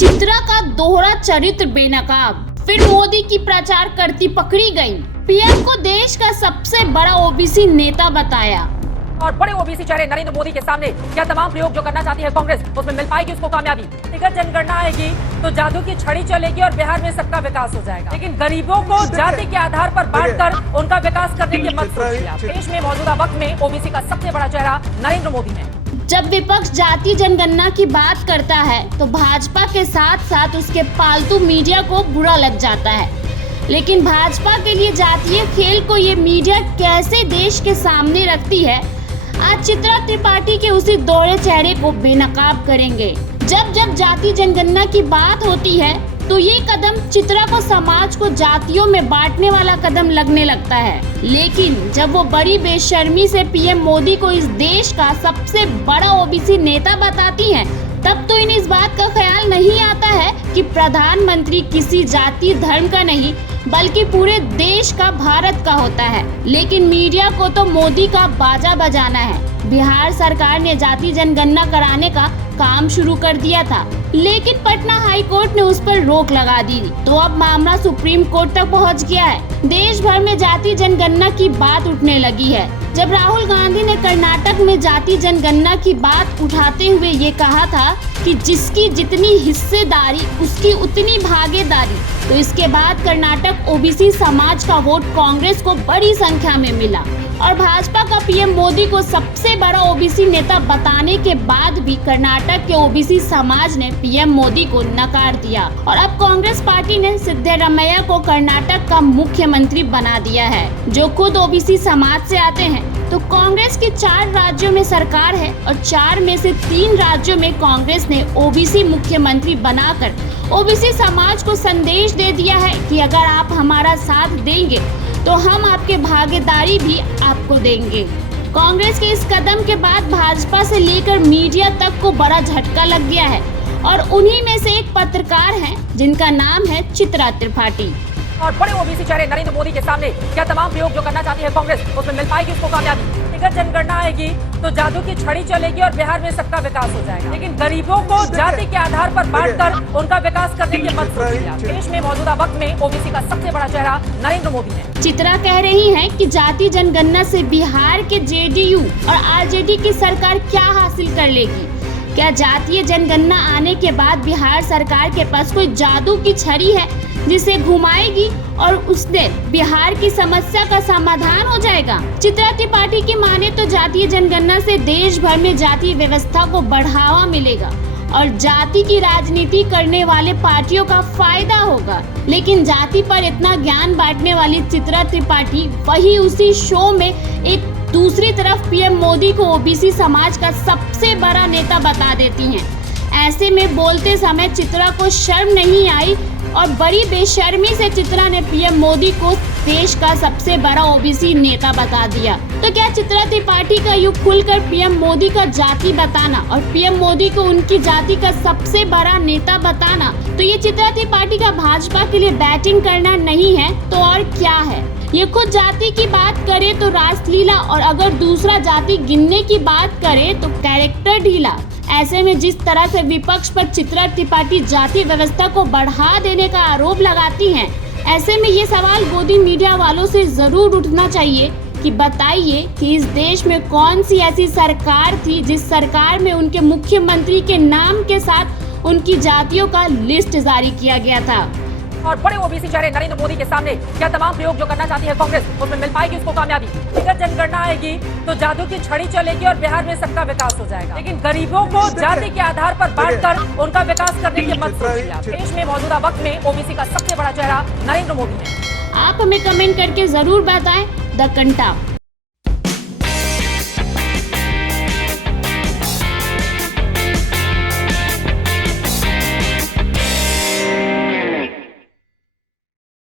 चित्रा का दोहरा चरित्र बेनकाब, फिर मोदी की प्रचार करती पकड़ी गई। पीएम को देश का सबसे बड़ा ओबीसी नेता बताया। और बड़े ओबीसी चेहरे नरेंद्र मोदी के सामने क्या तमाम प्रयोग जो करना चाहती है कांग्रेस, उसमें मिल पाएगी उसको कामयाबी। व्यक्तिगत जनगणना आएगी तो जादू की छड़ी चलेगी और बिहार में सबका विकास हो जाएगा, लेकिन गरीबों को जाति के आधार पर बांटकर उनका विकास करने की मत सोचिए। देश में मौजूदा वक्त में ओबीसी का सबसे बड़ा चेहरा नरेंद्र मोदी है। जब विपक्ष जाति जनगणना की बात करता है तो भाजपा के साथ साथ उसके पालतू मीडिया को बुरा लग जाता है, लेकिन भाजपा के लिए जातीय खेल को ये मीडिया कैसे देश के सामने रखती है, आज चित्रा त्रिपाठी के उसी दोहरे चेहरे को बेनकाब करेंगे। जब जब जाति जनगणना की बात होती है तो ये कदम चित्रा को समाज को जातियों में बांटने वाला कदम लगने लगता है, लेकिन जब वो बड़ी बेशर्मी से पीएम मोदी को इस देश का सबसे बड़ा ओबीसी नेता बताती हैं, तब तो इन्हें इस बात का ख्याल नहीं आता है कि प्रधानमंत्री किसी जाति धर्म का नहीं बल्कि पूरे देश का, भारत का होता है। लेकिन मीडिया को तो मोदी का बाजा बजाना है। बिहार सरकार ने जाति जनगणना कराने का काम शुरू कर दिया था, लेकिन पटना हाई कोर्ट ने उस पर रोक लगा दी, तो अब मामला सुप्रीम कोर्ट तक पहुंच गया है। देश भर में जाति जनगणना की बात उठने लगी है। जब राहुल गांधी ने कर्नाटक में जाति जनगणना की बात उठाते हुए ये कहा था कि जिसकी जितनी हिस्सेदारी उसकी उतनी भागीदारी, तो इसके बाद कर्नाटक ओबीसी समाज का वोट कांग्रेस को बड़ी संख्या में मिला और भाजपा का पीएम मोदी को सबसे बड़ा ओबीसी नेता बताने के बाद भी कर्नाटक के ओबीसी समाज ने पीएम मोदी को नकार दिया और अब कांग्रेस पार्टी ने सिद्धरामैया को कर्नाटक का मुख्यमंत्री बना दिया है, जो खुद ओबीसी समाज से आते हैं। तो कांग्रेस की 4 राज्यों में सरकार है और 4 में से 3 राज्यों में कांग्रेस ने ओबीसी मुख्यमंत्री बनाकर ओबीसी समाज को संदेश दे दिया है कि अगर आप हमारा साथ देंगे तो हम आपके भागीदारी भी आपको देंगे। कांग्रेस के इस कदम के बाद भाजपा से लेकर मीडिया तक को बड़ा झटका लग गया है और उन्हीं में से एक पत्रकार हैं जिनका नाम है चित्रा त्रिपाठी। और बड़े ओबीसी चेहरे नरेंद्र मोदी के सामने क्या तमाम प्रयोग जो करना चाहती है कांग्रेस, उसमें मिल पाएगी उसको कामयाबी। व्यक्तिगत जनगणना आएगी तो जादू की छड़ी चलेगी और बिहार में सबका विकास हो जाएगा, लेकिन गरीबों को जाति के आधार पर बांटकर उनका विकास करने की मत सोचिए। देश में मौजूदा वक्त में ओबीसी का सबसे बड़ा चेहरा नरेंद्र मोदी है। चित्रा कह रही है कि जाति जनगणना से बिहार के जेडीयू और आरजेडी की सरकार क्या हासिल कर लेगी। क्या जातीय जनगणना आने के बाद बिहार सरकार के पास कोई जादू की छड़ी है जिसे घुमाएगी और उससे बिहार की समस्या का समाधान हो जाएगा? चित्रा त्रिपाठी की माने तो जातीय जनगणना से देश भर में जातीय व्यवस्था को बढ़ावा मिलेगा और जाति की राजनीति करने वाले पार्टियों का फायदा होगा, लेकिन जाति पर इतना ज्ञान बांटने वाली चित्रा त्रिपाठी वही उसी शो में एक दूसरी तरफ पीएम मोदी को ओबीसी समाज का सबसे बड़ा नेता बता देती हैं। ऐसे में बोलते समय चित्रा को शर्म नहीं आई और बड़ी बेशर्मी से चित्रा ने पीएम मोदी को देश का सबसे बड़ा ओबीसी नेता बता दिया। तो क्या चित्रा त्रिपाठी का युग खुलकर पीएम मोदी का जाति बताना और पीएम मोदी को उनकी जाति का सबसे बड़ा नेता बताना, तो ये चित्रा त्रिपाठी का भाजपा के लिए बैटिंग करना नहीं है तो और क्या है? ये खुद जाति की बात करे तो रासलीला और अगर दूसरा जाति गिनने की बात करे तो कैरेक्टर ढीला। ऐसे में जिस तरह से विपक्ष पर चित्रा त्रिपाठी जाति व्यवस्था को बढ़ा देने का आरोप लगाती हैं, ऐसे में ये सवाल गोदी मीडिया वालों से जरूर उठना चाहिए कि बताइए कि इस देश में कौन सी ऐसी सरकार थी जिस सरकार में उनके मुख्यमंत्री के नाम के साथ उनकी जातियों का लिस्ट जारी किया गया था। और बड़े ओबीसी चेहरे नरेंद्र मोदी के सामने क्या तमाम प्रयोग जो करना चाहती है कांग्रेस, उसमें मिल पाएगी उसको कामयाबी। व्यक्तिगत जनगणना आएगी तो जादू की छड़ी चलेगी और बिहार में सबका विकास हो जाएगा, लेकिन गरीबों को जाति के आधार पर बांटकर उनका विकास करने की मत सोचिए। देश में मौजूदा वक्त में ओबीसी का सबसे बड़ा चेहरा नरेंद्र मोदी है। आप हमें कमेंट करके जरूर बताएं। द कंटा।